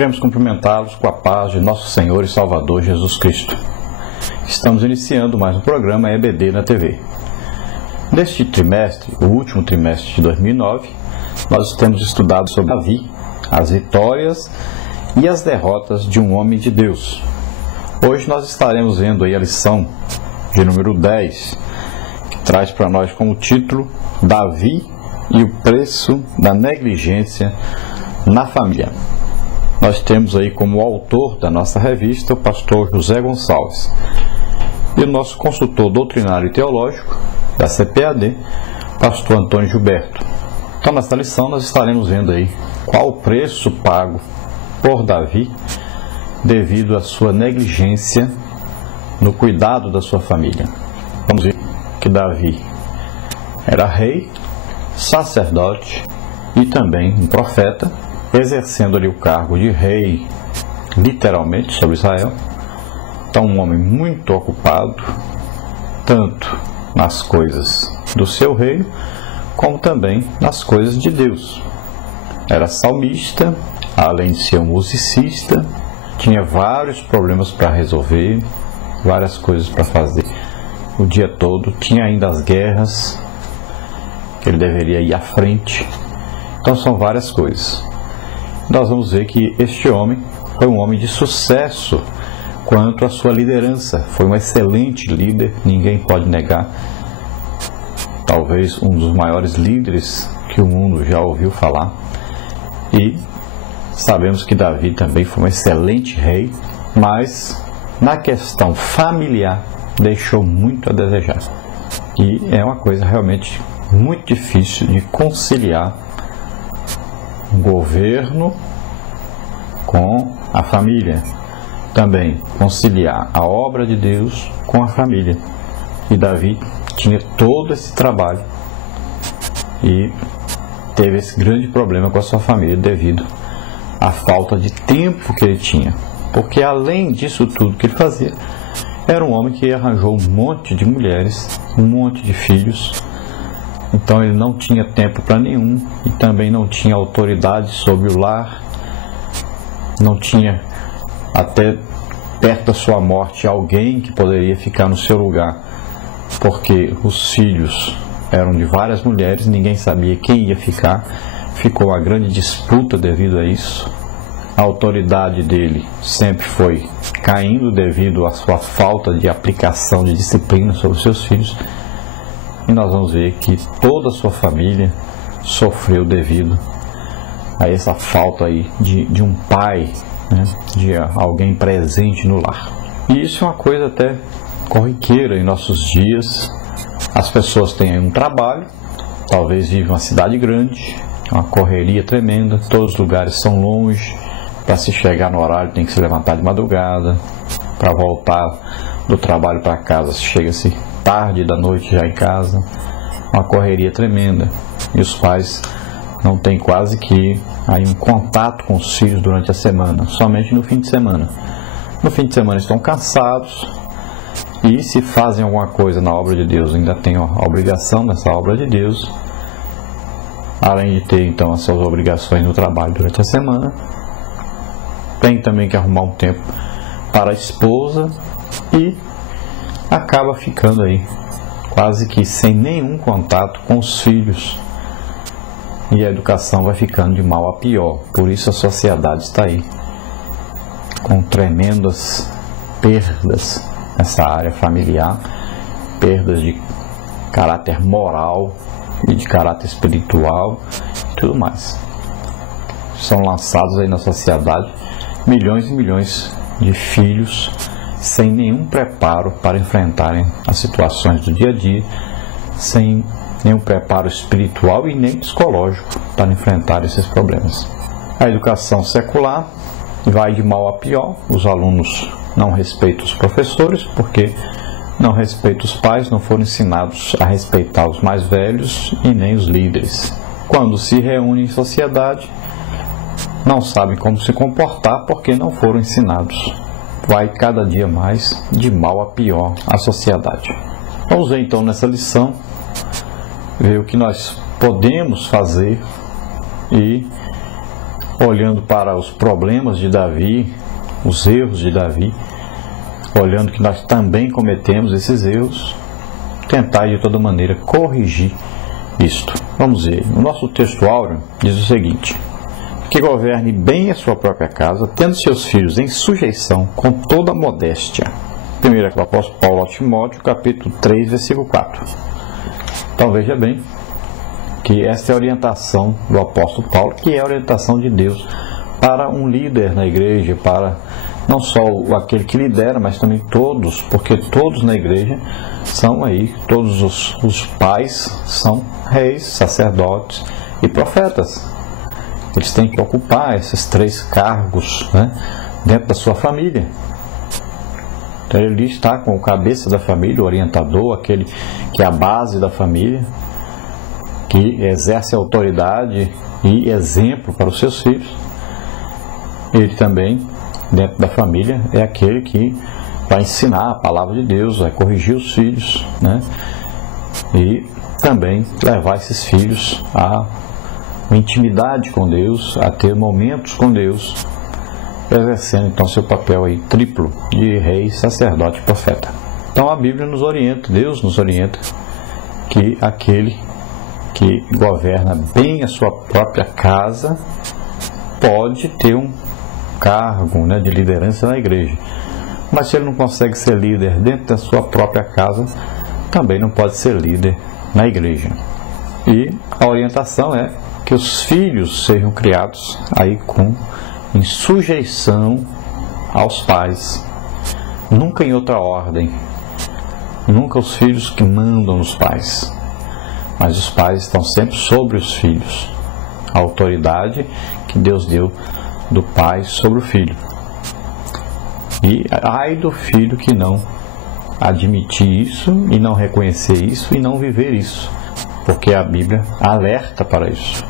Queremos cumprimentá-los com a paz de nosso Senhor e Salvador Jesus Cristo. Estamos iniciando mais um programa EBD na TV. Neste trimestre, o último trimestre de 2009, nós temos estudado sobre Davi, as vitórias e as derrotas de um homem de Deus. Hoje nós estaremos vendo aí a lição de número 10, que traz para nós como título Davi e o preço da negligência na família. Nós temos aí como autor da nossa revista o pastor José Gonçalves e o nosso consultor doutrinário e teológico da CPAD, pastor Antônio Gilberto. Então nessa lição nós estaremos vendo aí qual o preço pago por Davi devido à sua negligência no cuidado da sua família. Vamos ver que Davi era rei, sacerdote e também um profeta, exercendo ali o cargo de rei, literalmente, sobre Israel. Então, um homem muito ocupado, tanto nas coisas do seu reino, como também nas coisas de Deus. Era salmista, além de ser um musicista, tinha vários problemas para resolver, várias coisas para fazer o dia todo, tinha ainda as guerras, que ele deveria ir à frente. Então, são várias coisas. Nós vamos ver que este homem foi um homem de sucesso quanto à sua liderança. Foi um excelente líder, ninguém pode negar. Talvez um dos maiores líderes que o mundo já ouviu falar. E sabemos que Davi também foi um excelente rei, mas na questão familiar deixou muito a desejar. E é uma coisa realmente muito difícil de conciliar um governo com a família, também conciliar a obra de Deus com a família. E Davi tinha todo esse trabalho e teve esse grande problema com a sua família devido à falta de tempo que ele tinha, porque além disso tudo que ele fazia, era um homem que arranjou um monte de mulheres, um monte de filhos. Então ele não tinha tempo para nenhum e também não tinha autoridade sobre o lar, não tinha até perto da sua morte alguém que poderia ficar no seu lugar, porque os filhos eram de várias mulheres, ninguém sabia quem ia ficar, ficou uma grande disputa devido a isso. A autoridade dele sempre foi caindo devido à sua falta de aplicação de disciplina sobre os seus filhos. E nós vamos ver que toda a sua família sofreu devido a essa falta aí de um pai, né, de alguém presente no lar. E isso é uma coisa até corriqueira em nossos dias. As pessoas têm aí um trabalho, talvez vivem em uma cidade grande, uma correria tremenda, todos os lugares são longe, para se chegar no horário tem que se levantar de madrugada, para voltar do trabalho para casa chega-se tarde da noite já em casa, uma correria tremenda, e os pais não têm quase que aí um contato com os filhos durante a semana, somente no fim de semana. No fim de semana estão cansados e se fazem alguma coisa na obra de Deus, ainda têm a obrigação nessa obra de Deus, além de ter então as suas obrigações no trabalho durante a semana, tem também que arrumar um tempo para a esposa e acaba ficando aí quase que sem nenhum contato com os filhos, e a educação vai ficando de mal a pior. Por isso a sociedade está aí com tremendas perdas nessa área familiar, perdas de caráter moral e de caráter espiritual e tudo mais. São lançados aí na sociedade milhões e milhões de filhos sem nenhum preparo para enfrentarem as situações do dia a dia, sem nenhum preparo espiritual e nem psicológico para enfrentar esses problemas. A educação secular vai de mal a pior, os alunos não respeitam os professores porque não respeitam os pais, não foram ensinados a respeitar os mais velhos e nem os líderes. Quando se reúnem em sociedade, não sabem como se comportar porque não foram ensinados. Vai cada dia mais de mal a pior a sociedade. Vamos ver então nessa lição, ver o que nós podemos fazer e olhando para os problemas de Davi, os erros de Davi, olhando que nós também cometemos esses erros, tentar de toda maneira corrigir isto. Vamos ver, o nosso texto áureo diz o seguinte: que governe bem a sua própria casa, tendo seus filhos em sujeição com toda modéstia. Primeiro do apóstolo Paulo a Timóteo, capítulo 3, versículo 4. Então veja bem que esta é a orientação do apóstolo Paulo, que é a orientação de Deus para um líder na igreja, para não só aquele que lidera, mas também todos, porque todos na igreja são aí, todos os pais são reis, sacerdotes e profetas. Eles têm que ocupar esses 3 cargos, né, dentro da sua família. Então ele está com o cabeça da família, o orientador, aquele que é a base da família, que exerce autoridade e exemplo para os seus filhos. Ele também, dentro da família, é aquele que vai ensinar a palavra de Deus, vai corrigir os filhos, né? E também levar esses filhos a uma intimidade com Deus, a ter momentos com Deus, exercendo então seu papel aí triplo de rei, sacerdote e profeta. Então a Bíblia nos orienta, Deus nos orienta, que aquele que governa bem a sua própria casa pode ter um cargo, né, de liderança na igreja. Mas se ele não consegue ser líder dentro da sua própria casa, também não pode ser líder na igreja. E a orientação é que os filhos sejam criados aí em sujeição aos pais, nunca em outra ordem, nunca os filhos que mandam nos pais, mas os pais estão sempre sobre os filhos, a autoridade que Deus deu do pai sobre o filho. E ai do filho que não admitir isso e não reconhecer isso e não viver isso, porque a Bíblia alerta para isso.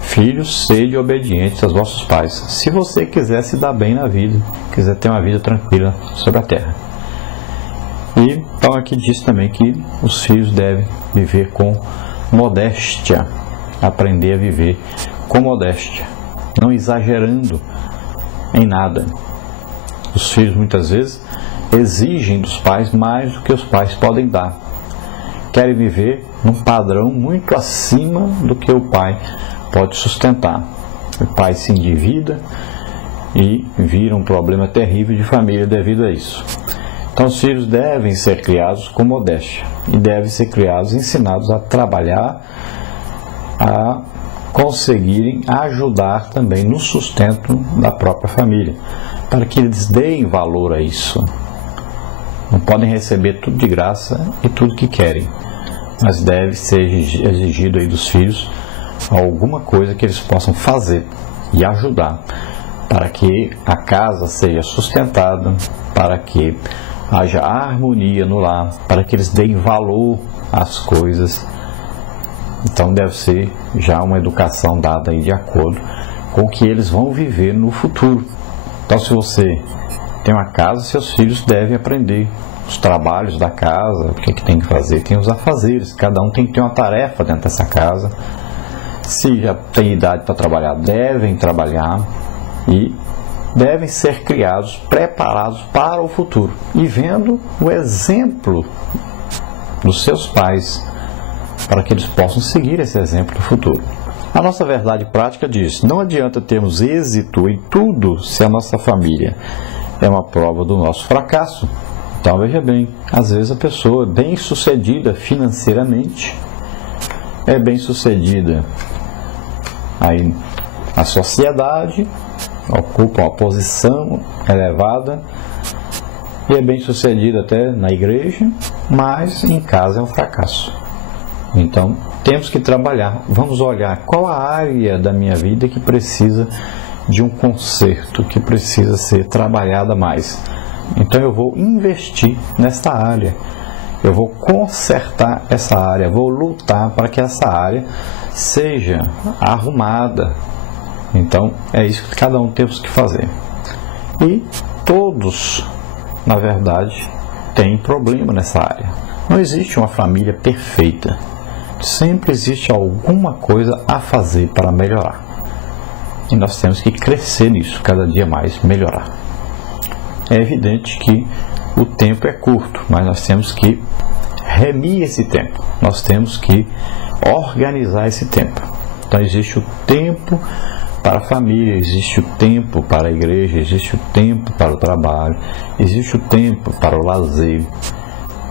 Filhos, sede obedientes aos vossos pais, se você quiser se dar bem na vida, quiser ter uma vida tranquila sobre a terra. E então aqui diz também que os filhos devem viver com modéstia, aprender a viver com modéstia, não exagerando em nada. Os filhos muitas vezes exigem dos pais mais do que os pais podem dar, querem viver num padrão muito acima do que o pai pode sustentar. O pai se endivida e vira um problema terrível de família devido a isso. Então os filhos devem ser criados com modéstia e devem ser criados, ensinados a trabalhar, a conseguirem ajudar também no sustento da própria família, para que eles deem valor a isso. Não podem receber tudo de graça e tudo que querem, mas deve ser exigido aí dos filhos alguma coisa que eles possam fazer e ajudar para que a casa seja sustentada, para que haja harmonia no lar, para que eles deem valor às coisas. Então deve ser já uma educação dada aí de acordo com o que eles vão viver no futuro. Então se você tem uma casa, seus filhos devem aprender os trabalhos da casa, o que tem que fazer, tem os afazeres, cada um tem que ter uma tarefa dentro dessa casa. Se já tem idade para trabalhar, devem trabalhar e devem ser criados, preparados para o futuro e vendo o exemplo dos seus pais, para que eles possam seguir esse exemplo no futuro. A nossa verdade prática diz: não adianta termos êxito em tudo se a nossa família é uma prova do nosso fracasso. Então veja bem, às vezes a pessoa é bem sucedida financeiramente, é bem sucedida aí na sociedade, ocupa uma posição elevada e é bem sucedida até na igreja, mas em casa é um fracasso. Então temos que trabalhar, vamos olhar qual a área da minha vida que precisa de um conserto, que precisa ser trabalhada mais. Então eu vou investir nessa área, eu vou consertar essa área, vou lutar para que essa área seja arrumada. Então é isso que cada um temos que fazer. E todos, na verdade, têm problema nessa área. Não existe uma família perfeita. Sempre existe alguma coisa a fazer para melhorar. e nós temos que crescer nisso, cada dia mais melhorar. É evidente que o tempo é curto, mas nós temos que remir esse tempo, nós temos que organizar esse tempo. Então existe o tempo para a família, existe o tempo para a igreja, existe o tempo para o trabalho, existe o tempo para o lazer.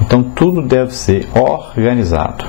Então tudo deve ser organizado.